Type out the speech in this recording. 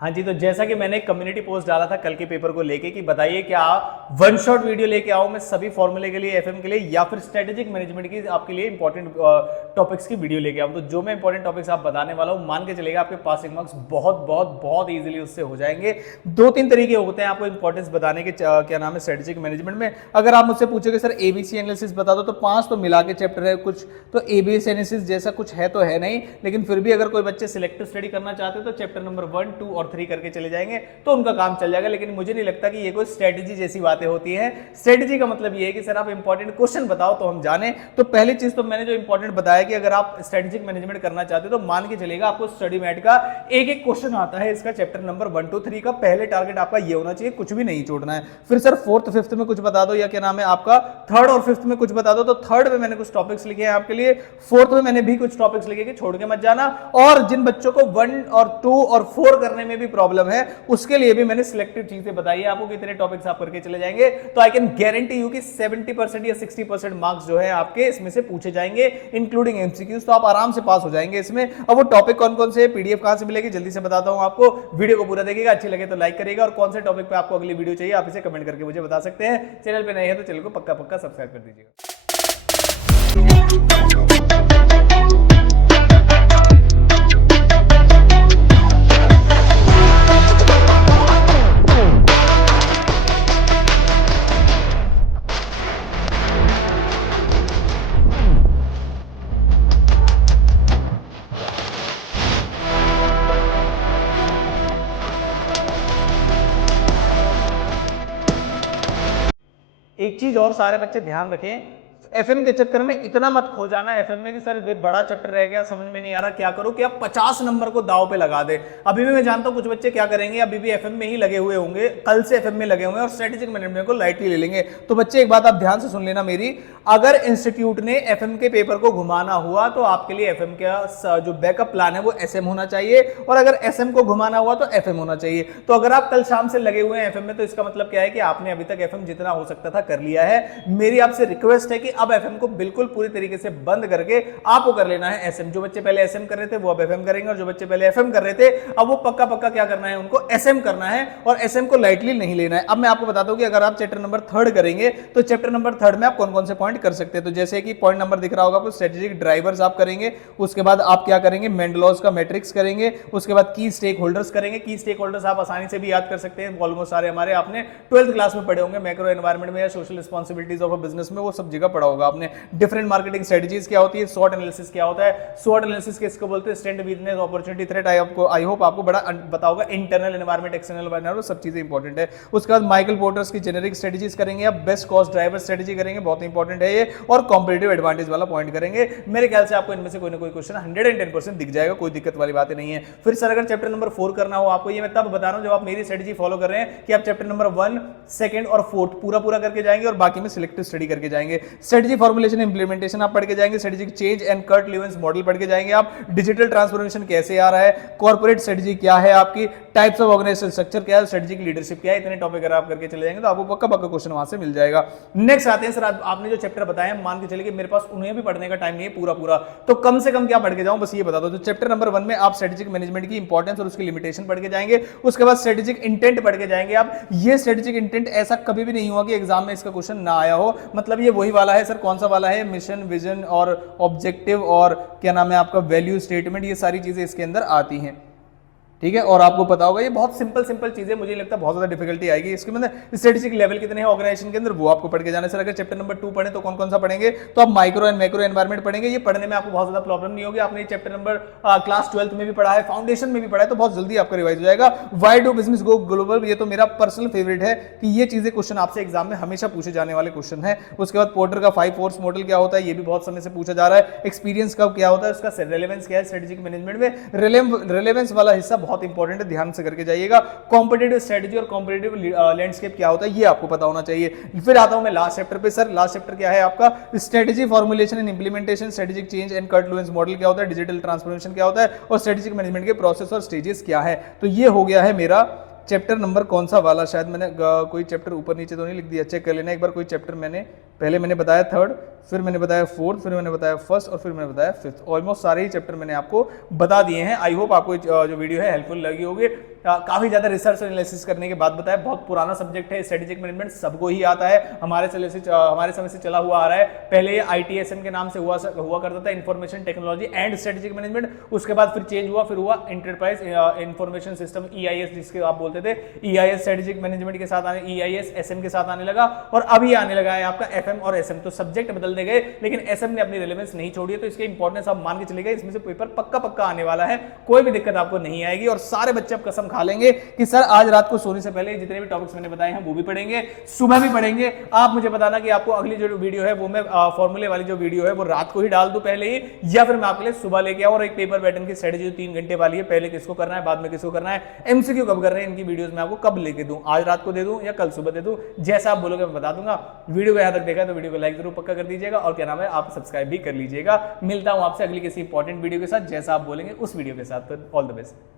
हाँ जी, तो जैसा कि मैंने कम्युनिटी पोस्ट डाला था कल के पेपर को लेके कि बताइए क्या वन शॉट वीडियो लेके आओ मैं सभी फॉर्मूले के लिए एफएम के लिए, या फिर स्ट्रेटेजिक मैनेजमेंट की आपके लिए इंपॉर्टेंट टॉपिक्स की वीडियो लेके आओ। तो जो मैं इंपॉर्टेंट टॉपिक्स आप बताने वाला हूँ, मान के चलेगा आपके पासिंग मार्क्स बहुत बहुत बहुत ईजिली उससे हो जाएंगे। दो तीन तरीके होते हैं आपको इंपॉर्टेंस बताने के, क्या नाम है, स्ट्रेटेजिक मैनेजमेंट में। अगर आप मुझसे पूछोगे सर एबीसी एनालिसिस बता दो, तो 5 तो मिला के चैप्टर है कुछ, तो एबीसी एनालिसिस जैसा कुछ है तो है नहीं, लेकिन फिर भी अगर कोई बच्चे सिलेक्टिव स्टडी करना चाहते हो तो चैप्टर नंबर 1, 2 और 3 करके चले जाएंगे तो उनका काम चल जाएगा। लेकिन मुझे नहीं लगता कि ये कोई स्ट्रेटेजी जैसी बातें होती हैं। स्ट्रेटेजी का मतलब ये है कि सर आप इंपॉर्टेंट क्वेश्चन बताओ तो हम जाने। तो पहली चीज तो मैंने जो इंपॉर्टेंट बताया कि अगर आप स्ट्रेटेजिक मैनेजमेंट करना चाहते हो तो मान के चलेगा आपको स्टडी मैट का एक एक क्वेश्चन आता है इसका चैप्टर नंबर 1 2 3 का। पहले टारगेट आपका ये होना चाहिए, कुछ भी नहीं छोड़ना है। फिर सर फोर्थ फिफ्थ में कुछ बता दो, या क्या नाम है आपका थर्ड और फिफ्थ में कुछ बता दो। तो थर्ड में मैंने कुछ टॉपिक्स लिखे हैं आपके लिए, फोर्थ में मैंने भी कुछ टॉपिक्स लिखे कि छोड़ के मत जाना। और जिन बच्चों को 1 और 2 और 4 करने में भी प्रॉब्लम है उसके लिए भी मैंने सिलेक्टिव चीजें बताई है आपको कितने टॉपिक्स आप करके चले जाएंगे। तो आई कैन गारंटी यू कि 70% या 60% मार्क्स जो है आपके इसमें से पूछे जाएंगे इंक्लूडिंग एमसीक्यूज। तो आप आराम से पास हो जाएंगे इसमें। अब वो टॉपिक कौन कौन से है, पीडीएफ कहां से मिलेगी, जल्दी से बताता हूं आपको। वीडियो को पूरा देखिएगा, अच्छी लगे तो लाइक करिएगा, और कौन से टॉपिक पे आपको अगली वीडियो चाहिए आप इसे कमेंट करके मुझे बता सकते हैं। चैनल पे नए हैं तो चैनल को पक्का पक्का सब्सक्राइब कर दीजिएगा। एक चीज और सारे बच्चे ध्यान रखें, एफएम के चक्कर में इतना मत खो जाना एफएम में कि सर बड़ा चैप्टर रह गया, समझ में नहीं आ रहा क्या करूं, कि आप 50 नंबर को दाव पे लगा दे। अभी भी मैं जानता हूं कुछ बच्चे क्या करेंगे, अभी भी एफएम में ही लगे हुए होंगे, कल से एफएम में लगे हुए हैं और स्ट्रेटेजिक मैनेजमेंट को लाइटली ले लेंगे। तो बच्चे एक बात आप ध्यान से सुन लेना मेरी, अगर इंस्टीट्यूट ने एफएम के पेपर को घुमाना हुआ तो आपके लिए एफएम का जो बैकअप प्लान है वो एसएम होना चाहिए, और अगर एसएम को घुमाना हुआ तो एफएम होना चाहिए। तो अगर आप कल शाम से लगे हुए हैं एफएम में तो इसका मतलब क्या है कि आपने अभी तक एफएम जितना हो सकता था कर लिया है। मेरी आपसे रिक्वेस्ट है कि अब एफएम को बिल्कुल पूरी तरीके से बंद करके आपको कर लेना है एसएम। जो बच्चे पहले एसएम कर रहे थे वो अब एफएम करेंगे, और जो बच्चे पहले एफएम कर रहे थे अब वो पक्का पक्का क्या करना है, उनको एसएम करना है, और एसएम को लाइटली नहीं लेना है। अब मैं आपको बताता हूं कि अगर आप चैप्टर नंबर 3 करेंगे तो चैप्टर नंबर 3 में आप कौन कौन से पॉइंट कर सकते हैं। तो जैसे कि पॉइंट नंबर दिख रहा होगा आपको, स्ट्रेटेजिक ड्राइवर्स आप करेंगे, उसके बाद आप क्या करेंगे, मेंडलॉस का मैट्रिक्स करेंगे, उसके बाद की स्टेक होल्डर्स करेंगे। की स्टेक होल्डर्स आप आसानी से भी याद कर सकते हैं, ऑलमोस्ट सारे हमारे आपने 12th क्लास में पढ़े होंगे, मैक्रो एनवायरनमेंट में या social responsibilities of a business में, वो सब जगह पढ़ा होगा आपने। डिफरेंट मार्केटिंग स्ट्रेटजीज क्या होती है, स्वॉट एनालिसिस क्या होता है, स्वॉट एनालिसिस किसको बोलते हैं, strength, weakness, opportunity, threat. I hope आपको बड़ा पता होगा। इंटरनल एनवायरनमेंट, एक्सटर्नल एनवायरनमेंट, सब चीजें इंपॉर्टेंट है। उसके बाद माइकल पोर्टर्स की जेनेरिक स्ट्रेटजीज करेंगे, अब बेस्ट कॉस्ट ड्राइवर स्ट्रेटजी करेंगे, बहुत इंपॉर्टेंट है ये, और कॉम्पिटिटिव एडवांटेज वाला पॉइंट करेंगे। मेरे ख्याल से आपको इनमें से कोई ना कोई क्वेश्चन 110% दिख जाएगा, कोई दिक्कत वाली बात नहीं है। फिर सर अगर चैप्टर नंबर 4 करना हो आपको, ये मैं तब बता रहा हूं जब आप मेरी स्ट्रेटजी फॉलो कर रहे हैं कि आप चैप्टर नंबर 1, 2 और 4 पूरा करके जाएंगे और बाकी में सिलेक्टिव स्टडी करके जाएंगे। स्ट्रेटजी फॉर्मुलेशन इंप्लीमेंटेशन आप पढ़ के जाएंगे, strategic change and Kurt Lewin's model पढ़ के जाएंगे आप, डिजिटल ट्रांसफॉर्मेशन कैसे आ रहा है, कॉर्पोरेट स्ट्रेटजी क्या है आपकी, टाइप्स ऑफ ऑर्गेनाइजेशन स्ट्रक्चर क्या है, स्ट्रेटेजिक लीडरशिप क्या है, इतने टॉपिक अगर आप करके चले जाएंगे तो आपको पक्का पक्का क्वेश्चन वहां से मिल जाएगा। नेक्स्ट आते हैं सर, आपने जो चैप्टर बताया मान के चलिए कि मेरे पास उन्हें भी पढ़ने का टाइम नहीं है पूरा, तो कम से कम क्या पढ़ के जाऊं, बस ये बता दो। तो चैप्टर नंबर 1 में आप स्ट्रेटेजिक मैनेजमेंट की इंपॉर्टेंस और उसकी लिमिटेशन पढ़ के जाएंगे, उसके बाद स्ट्रेटेजिक इंटेंट पढ़ के जाएंगे आप। ये स्ट्रेटेजिक इंटेंट ऐसा कभी भी नहीं हुआ कि एग्जाम में इसका क्वेश्चन ना आया हो, मतलब ये वही वाला है सर, कौन सा वाला है, मिशन, विजन और ऑब्जेक्टिव और क्या नाम है आपका वैल्यू स्टेटमेंट, ये सारी चीजें इसके अंदर आती हैं। ठीक है, और आपको पता होगा ये बहुत सिंपल चीजें, मुझे लगता है बहुत ज्यादा डिफिकल्टी आएगी इसके मतलब स्ट्रेटेजिक लेवल कितने हैं ऑर्गेनाइजेशन के अंदर, वो आपको पढ़ के जाना। सर अगर चैप्टर नंबर 2 पढ़े तो कौन कौन सा पढ़ेंगे, तो आप माइक्रो एंड मैक्रो एनवायरनमेंट पढ़ेंगे। ये पढ़ने में आपको बहुत ज्यादा प्रॉब्लम नहीं होगी, आपने चैप्टर नंबर क्लास 12th में भी पढ़ा है, फाउंडेशन में भी पढ़ा है, तो बहुत जल्दी आपका रिवाइज हो जाएगा। Why do business go global, ये तो मेरा पर्सनल फेवरेट है कि ये चीजें क्वेश्चन आपसे एग्जाम में हमेशा पूछे जाने वाले क्वेश्चन है। उसके बाद पोर्टर का 5 फोर्स मॉडल क्या होता है, ये भी बहुत समय से पूछा जा रहा है। एक्सपीरियंस कब क्या होता है, उसका रेलेवेंस क्या है स्ट्रेटेजिक मैनेजमेंट में, रेलेवेंस वाला हिस्सा बहुत इंपॉर्टेंट है, ध्यान से करके जाइएगा। कॉम्पिटिटिव स्ट्रेटजी और कॉम्पिटिटिव लैंडस्केप क्या होता है ये आपको पता होना चाहिए। फिर आता हूं मैं लास्ट चैप्टर पे। सर लास्ट चैप्टर क्या है आपका, strategy formulation and implementation, strategic change and Kurt Lewin's model क्या होता है, डिजिटल ट्रांसफॉर्मेशन क्या होता है, और स्ट्रेटेजिक मैनेजमेंट के प्रोसेस और स्टेजेस क्या है। तो ये हो गया है मेरा चैप्टर नंबर कौन सा वाला, शायद मैंने कोई चैप्टर ऊपर नीचे तो नहीं लिख दिया, चेक कर लेना एक बार। कोई चैप्टर पहले मैंने बताया 3rd, फिर मैंने बताया 4th, फिर मैंने बताया 1st और फिर मैंने बताया 5th। ऑलमोस्ट सारे ही चैप्टर मैंने आपको बता दिए हैं। आई होप आपको जो वीडियो है हेल्पफुल लगी होगी। काफी ज्यादा रिसर्च और एनालिसिस करने के बाद बताया। बहुत पुराना सब्जेक्ट है, स्ट्रेटेजिक मैनेजमेंट सबको ही आता है, हमारे समय से चला हुआ आ रहा है। पहले ये ITSM के नाम से हुआ करता था, information technology and strategic management. उसके बाद फिर चेंज हुआ, फिर हुआ इंटरप्राइज इंफॉर्मेशन सिस्टम, EIS जिसके आप बोलते थे। EIS स्ट्रेटेजिक मैनेजमेंट के साथ आने, EIS SM के साथ आने लगा, और अभी आने लगा है आपका FM और SM। तो सब्जेक्ट बदल दे गए, लेकिन SM ने अपनी रिलेवेंस नहीं छोड़ी है, तो इसके इंपॉर्टेंस आप मान के चले गए। इसमें से पेपर पक्का आने वाला है, कोई भी दिक्कत आपको नहीं आएगी, और सारे बच्चे अब कसम खा लेंगे कि सर आज रात को सोने से पहले जितने भी टॉपिक्स मैंने बताए हैं वो भी पढ़ेंगे, सुबह भी पढ़ेंगे। आप मुझे बताना कि आपको अगली जो वीडियो है वो मैं फॉर्मूले वाली जो वीडियो है वो रात को ही डाल दूं पहले ही, या फिर मैं आपके लिए सुबह लेके आऊं। और एक पेपर पैटर्न की स्ट्रेटेजी 3 घंटे वाली है, पहले किसको करना है, बाद में किसको करना है, MCQ कब कर रहे हैं, इनकी वीडियोस मैं आपको कब लेके दूं, आज रात को दे दूं या कल सुबह दे दूं, जैसा आप बोलोगे मैं बता दूंगा। वीडियो को यहां तक देखा तो वीडियो को लाइक जरूर पक्का कर दीजिएगा, और क्या नाम है, आप सब्सक्राइब भी कर लीजिएगा। मिलता हूं आपसे अगली किसी इंपॉर्टेंट वीडियो के साथ, जैसा आप बोलेंगे उस वीडियो के साथ। तो ऑल द बेस्ट।